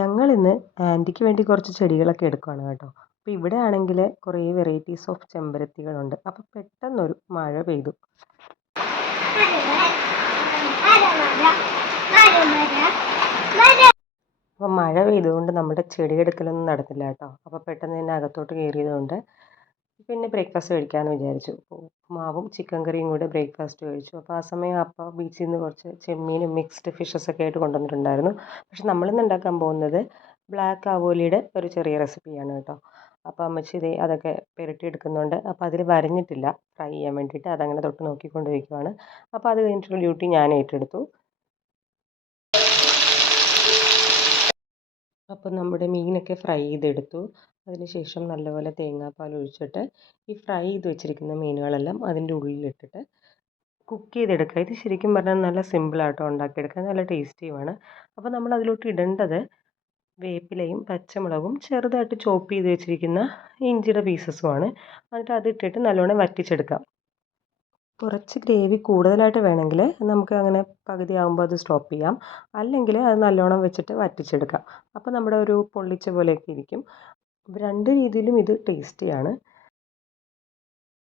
ഞങ്ങളിന്ന് ആൻറ്റിക്ക് വേണ്ടി കുറച്ച് ചെടികളൊക്കെ എടുക്കുകയാണ് കേട്ടോ. അപ്പോൾ ഇവിടെ ആണെങ്കിൽ കുറേ വെറൈറ്റീസ് ഓഫ് ചെമ്പരത്തികളുണ്ട്. അപ്പോൾ പെട്ടെന്നൊരു മഴ പെയ്തു. അപ്പോൾ മഴ പെയ്തുകൊണ്ട് നമ്മുടെ ചെടിയെടുക്കലൊന്നും നടന്നില്ല കേട്ടോ. അപ്പോൾ പെട്ടെന്ന് തന്നെ അകത്തോട്ട് കയറിയതുകൊണ്ട് പിന്നെ ബ്രേക്ക്ഫാസ്റ്റ് കഴിക്കാമെന്ന് വിചാരിച്ചു. ഉപ്പുമാവും ചിക്കൻ കറിയും കൂടെ ബ്രേക്ക്ഫാസ്റ്റ് കഴിച്ചു. അപ്പോൾ ആ സമയം അപ്പോൾ ബീച്ചിൽ നിന്ന് കുറച്ച് ചെമ്മീനും മിക്സ്ഡ് ഫിഷസ് ഒക്കെ ആയിട്ട് കൊണ്ടുവന്നിട്ടുണ്ടായിരുന്നു. പക്ഷെ നമ്മളിന്ന് ഉണ്ടാക്കാൻ പോകുന്നത് ബ്ലാക്ക് ആവോലിയുടെ ഒരു ചെറിയ റെസിപ്പിയാണ് കേട്ടോ. അപ്പോൾ അമ്മച്ചി ഇതേ അതൊക്കെ പുരട്ടിയെടുക്കുന്നുണ്ട്. അപ്പോൾ അതിൽ വരഞ്ഞിട്ടില്ല ഫ്രൈ ചെയ്യാൻ വേണ്ടിയിട്ട്, അതങ്ങനെ തൊട്ട് നോക്കിക്കൊണ്ടിരിക്കുവാണ്. അപ്പോൾ അത് കഴിഞ്ഞിട്ടുള്ള ഡ്യൂട്ടി ഞാൻ ഏറ്റെടുത്തു. അപ്പം നമ്മുടെ മീനൊക്കെ ഫ്രൈ ചെയ്തെടുത്തു. അതിനുശേഷം നല്ലപോലെ തേങ്ങാപ്പാൽ ഒഴിച്ചിട്ട് ഈ ഫ്രൈ ചെയ്ത് വെച്ചിരിക്കുന്ന മീനുകളെല്ലാം അതിൻ്റെ ഉള്ളിലിട്ടിട്ട് കുക്ക് ചെയ്തെടുക്കുക. ഇത് ശരിക്കും പറഞ്ഞാൽ നല്ല സിമ്പിളാട്ടോ ഉണ്ടാക്കിയെടുക്കാൻ, നല്ല ടേസ്റ്റിയുമാണ്. അപ്പോൾ നമ്മൾ അതിലോട്ട് ഇടേണ്ടത് വേപ്പിലയും പച്ചമുളകും ചെറുതായിട്ട് ചോപ്പ് ചെയ്ത് വെച്ചിരിക്കുന്ന ഇഞ്ചിയുടെ പീസസുമാണ്. എന്നിട്ട് അതിട്ടിട്ട് നല്ലോണം വറ്റിച്ചെടുക്കാം. കുറച്ച് ഗ്രേവി കൂടുതലായിട്ട് വേണമെങ്കിൽ നമുക്ക് അങ്ങനെ പകുതി ആകുമ്പോൾ അത് സ്റ്റോപ്പ് ചെയ്യാം. അല്ലെങ്കിൽ അത് നല്ലോണം വെച്ചിട്ട് വറ്റിച്ചെടുക്കാം. അപ്പോൾ നമ്മുടെ ഒരു പൊള്ളിച്ച പോലെയൊക്കെ ഇരിക്കും. രണ്ട് രീതിയിലും ഇത് ടേസ്റ്റിയാണ്.